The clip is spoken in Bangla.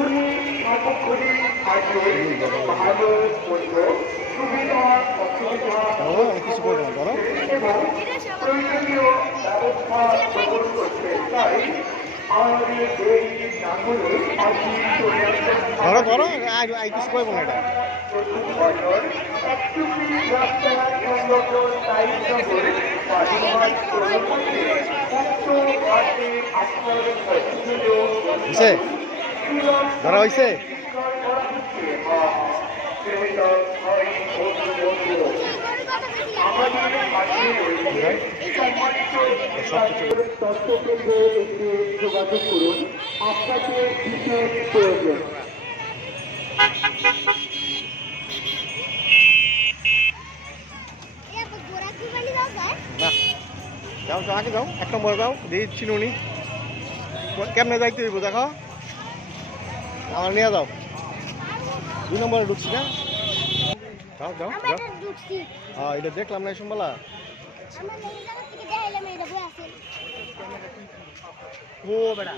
উনি সামগ্রী থাকলে ভালো বলব সুবিধা অসুবিধা এবং প্রয়োজনীয় ব্যবস্থা গ্রহণ করতে চাই। আমাদের এই নামগুলো আজই চলে আসছেন প্রথম বছর 31 রাস্তা সংগঠন তারিখ নম্বর স্বাধীনভাগ প্রধানমন্ত্রী উচ্চ ঘাটে আপনার ধরা হয়েছে তথ্যকেন্দ্রে এসে যোগাযোগ করুন, আপনাকে বিশেষ প্রয়োজন। যাও যাও আগে যাও 1 নম্বরে যাও দিচ্ছি উনি কেমনে যাইতে হইব দেখো আমার নিয়ে যাও 2 নম্বরে ঢুকছি না যাও যাও যাও হ্যাঁ এটা দেখলাম না এই সম্বলা ও বেটা